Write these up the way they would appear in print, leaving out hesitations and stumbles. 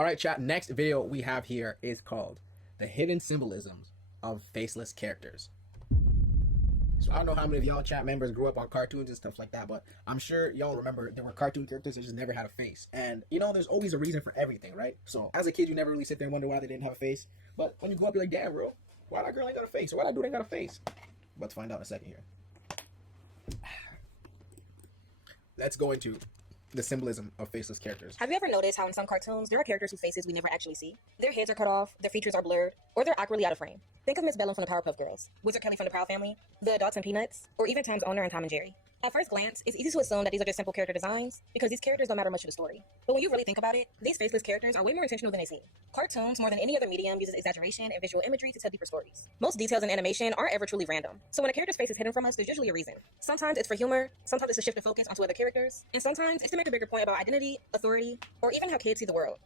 All right, chat. Next video we have here is called "The Hidden Symbolisms of Faceless Characters." So I don't know how many of y'all chat members grew up on cartoons and stuff like that, but I'm sure y'all remember there were cartoon characters that just never had a face. And you know, there's always a reason for everything, right? So as a kid, you never really sit there and wonder why they didn't have a face. But when you grow up, you're like, damn, bro, why that girl ain't got a face? Or why that dude ain't got a face? Let's find out in a second here. Let's go into the symbolism of faceless characters. Have you ever noticed how in some cartoons there are characters whose faces we never actually see? Their heads are cut off, their features are blurred, or they're awkwardly out of frame. Think of Miss Bellum from the Powerpuff Girls, Wizard Kelly from the Proud Family, the Adults and Peanuts, or even Tom's owner and Tom and Jerry. At first glance, it's easy to assume that these are just simple character designs because these characters don't matter much to the story. But when you really think about it, these faceless characters are way more intentional than they seem. Cartoons, more than any other medium, uses exaggeration and visual imagery to tell deeper stories. Most details in animation aren't ever truly random. So when a character's face is hidden from us, there's usually a reason. Sometimes it's for humor, sometimes it's to shift the focus onto other characters, and sometimes it's to make a bigger point about identity, authority, or even how kids see the world.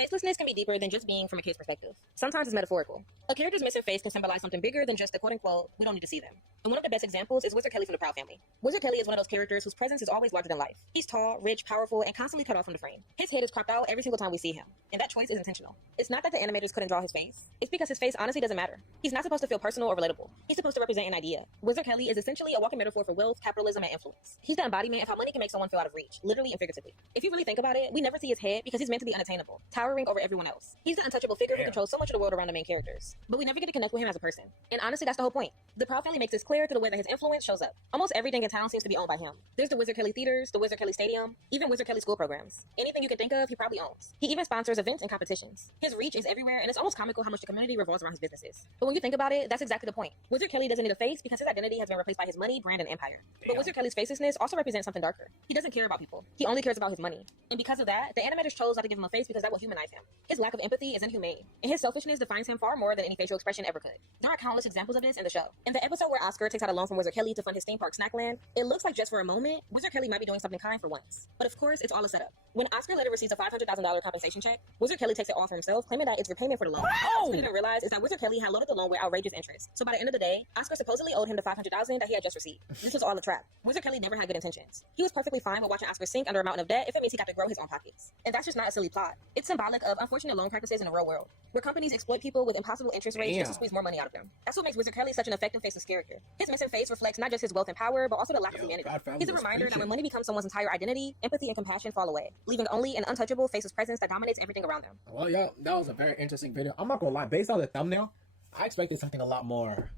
Facelessness can be deeper than just being from a kid's perspective. Sometimes it's metaphorical. A character's missing face can symbolize something bigger than just the quote-unquote, we don't need to see them. And one of the best examples is Wizard Kelly from the Proud Family. Wizard Kelly is one of those characters whose presence is always larger than life. He's tall, rich, powerful, and constantly cut off from the frame. His head is cropped out every single time we see him. And that choice is intentional. It's not that the animators couldn't draw his face. It's because his face honestly doesn't matter. He's not supposed to feel personal or relatable. He's supposed to represent an idea. Wizard Kelly is essentially a walking metaphor for wealth, capitalism, and influence. He's the embodiment of how money can make someone feel out of reach, literally and figuratively. If you really think about it, we never see his head because he's meant to be unattainable, towering over everyone else. He's the untouchable figure who controls so much of the world around the main characters. But we never get to connect with him as a person. And honestly, that's the whole point. The Proud Family makes this clear through the way that his influence shows up. Almost everything in town seems to be owned by him. There's the Wizard Kelly theaters, the Wizard Kelly Stadium, even Wizard Kelly school programs. Anything you can think of, he probably owns. He even sponsors events and competitions. His reach is everywhere, and it's almost comical how much the community revolves around his businesses. But when you think about it, that's exactly the point. Wizard Kelly doesn't need a face because his identity has been replaced by his money, brand, and empire. But Wizard Kelly's facelessness also represents something darker. He doesn't care about people. He only cares about his money. And because of that, the animators chose not to give him a face because that will humanize him. His lack of empathy is inhumane, and his selfishness defines him far more than any facial expression ever could. There are countless examples of this in the show. In the episode where Oscar takes out a loan from Wizard Kelly to fund his theme park Snackland, it looks like just for a moment, Wizard Kelly might be doing something kind for once. But of course, it's all a setup. When Oscar later receives a $500,000 compensation check, Wizard Kelly takes it all for himself, claiming that it's repayment for the loan. What he didn't realize is that Wizard Kelly had loaded the loan with outrageous interest. So by the end of the day, Oscar supposedly owed him the $500,000 that he had just received. This was all a trap. Wizard Kelly never had good intentions. He was perfectly fine with watching Oscar sink under a mountain of debt if it means he got to grow his own pockets. And that's just not a silly plot. It's symbolic of unfortunate loan practices in the real world, where companies exploit people with impossible interest rates just to squeeze more money out of them. That's what makes Wizard Kelly such an effective faceless character. His missing face reflects not just his wealth and power, but also the lack of humanity. He's a reminder that when money becomes someone's entire identity, empathy and compassion fall away, leaving only an untouchable, faceless presence that dominates everything around them. Well, yeah, that was a very interesting video. I'm not gonna lie, based on the thumbnail, I expected something a lot more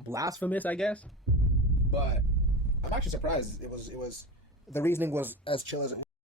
blasphemous, I guess. But I'm actually surprised it was the reasoning was as chill as it was.